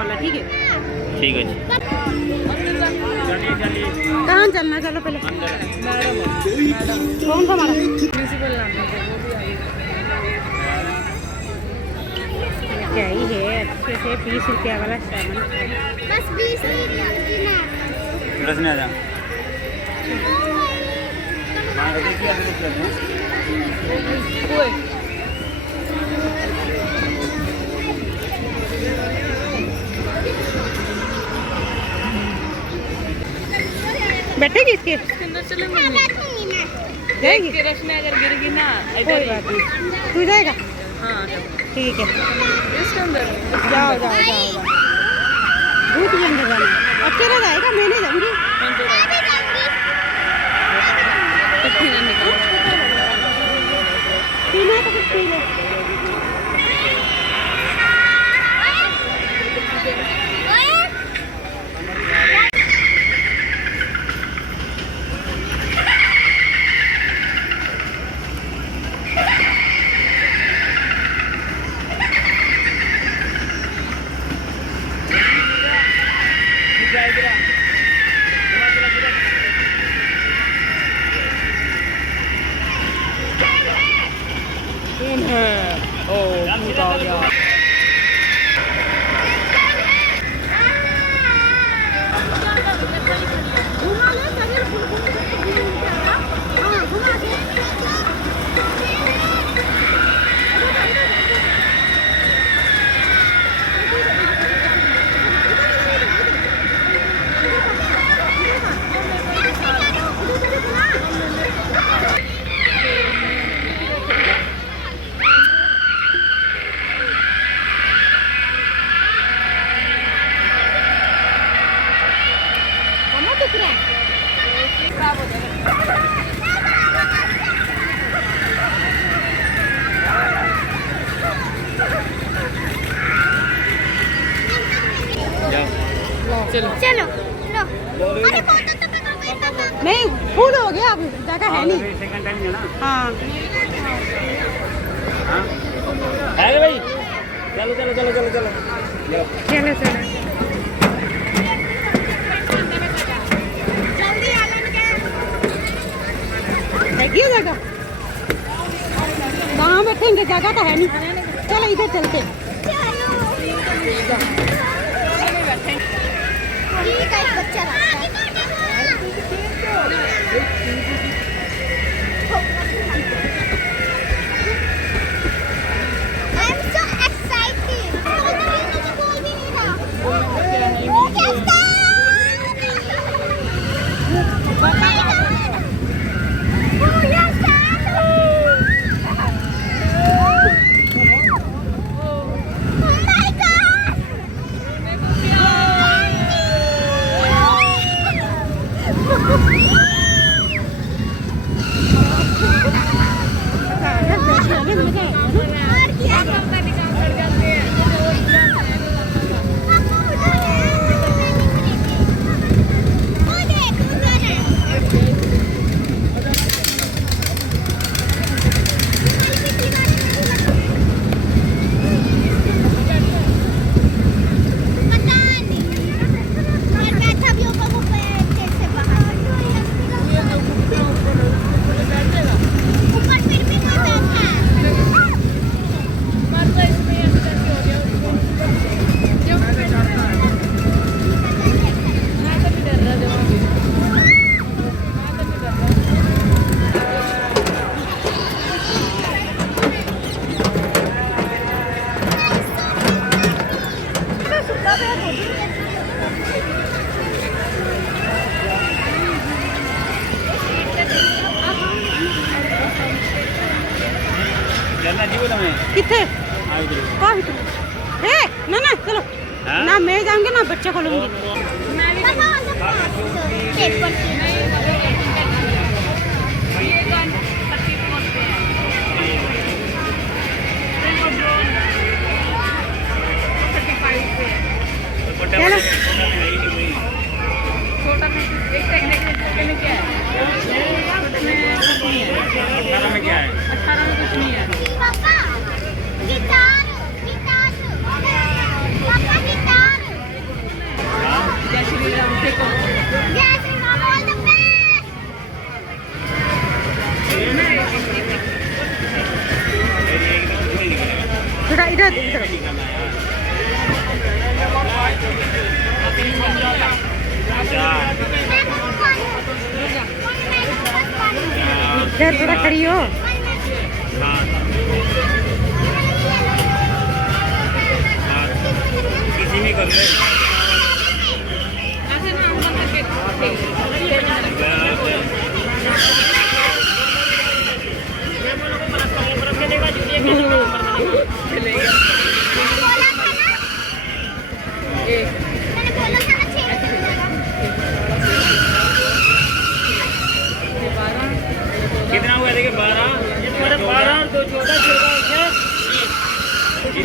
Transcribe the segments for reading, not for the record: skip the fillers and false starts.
खोला, ठीक है? ठीक है जी। कहाँ चलना, चलो पहले। कौन सा हमारा प्रिंसिपल नाम है? क्या ही है, अच्छे से 20 रुपया वाला सामान, बस 20 रसने आ जा। बैठेगी इसके अंदर चले मम्मी, जाएगी? रश्मि अगर गिर गई ना कोई बात नहीं, तू जाएगा? हाँ ठीक है, इसके अंदर जाओ जाओ जाओ। भूत के अंदर जाना, अकेला जाएगा, मैं नहीं जाऊँगी। पीना है तो कुछ पी लो। चलो चलो लो। अरे फोटो तो मैं कोई पापा नहीं, फूल हो गया, अब जगह है नहीं। सेकंड टाइम है ना। हाँ अरे भाई चलो चलो चलो चलो चलो चलो चलो। जल्दी आ लड़के है क्या जगह? कहाँ बैठेंगे, जगह तो है नहीं। चलो इधर चलते। ठीक है, बच्चा I'm so excited. मुझे बोल भी नहीं रहा। कैसा? Oh my God. Oh yes, Dad. Oh my God. कितने? कहाँ भीतर? ना ना चलो ना, मैं जाऊंगी ना बच्चे को लूंगी। चलो छोटा में क्या है? 18 में क्या है? 18 में कुछ नहीं है। गिटार गिटार पापा guitar Yes, mom, all the best. थोड़ा इधर इधर इधर थोड़ा खड़ी हो। किसी में कर ले मैंने बोला था ना 6 कितना हुआ देखिए 12 ये तुम्हारे 12 और 2 14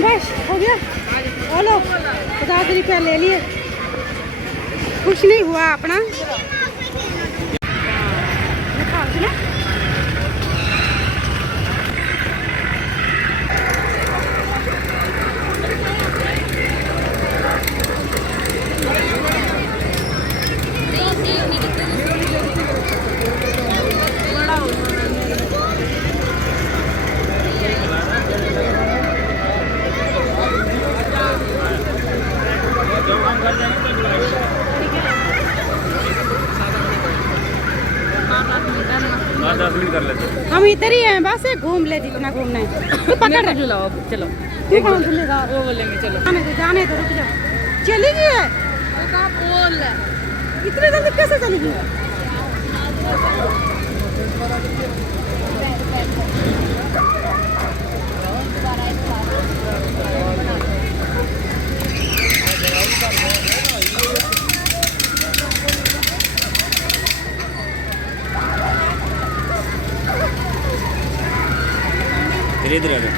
बस हो गया। बोलो 50 रुपया ले लिए, कुछ नहीं हुआ अपना। हाँ 10 मिनट कर लेते हम इधर ही हैं, बस घूम ले जितना घूमना है। तू पकड़ झुलाओ, चलो तू कौन झूलेगा? वो बोलेंगे चलो जाने दो, रुक जाओ। चली गई है वो कहाँ बोल है, इतने जल्दी कैसे चली गई? धीरे धीरे आगे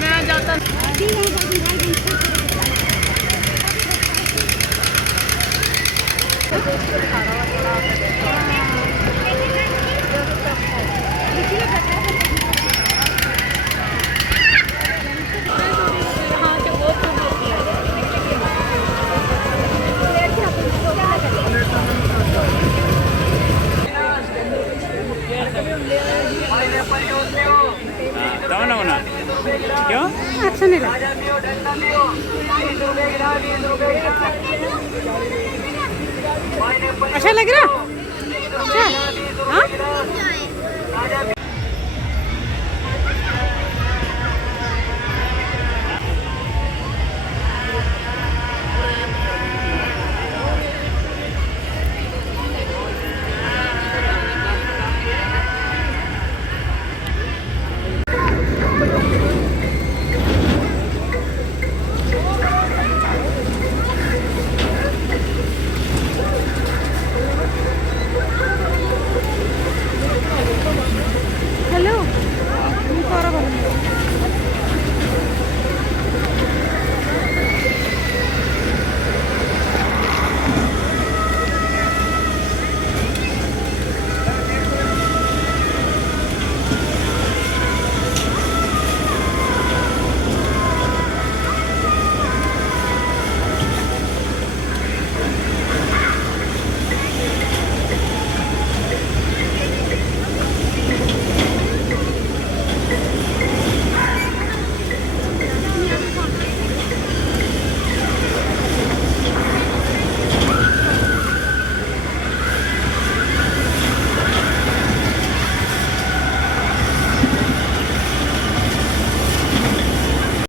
मैं जाता ना होना क्यों अच्छा नहीं लगा। अच्छा लग रहा? अच्छा हाँ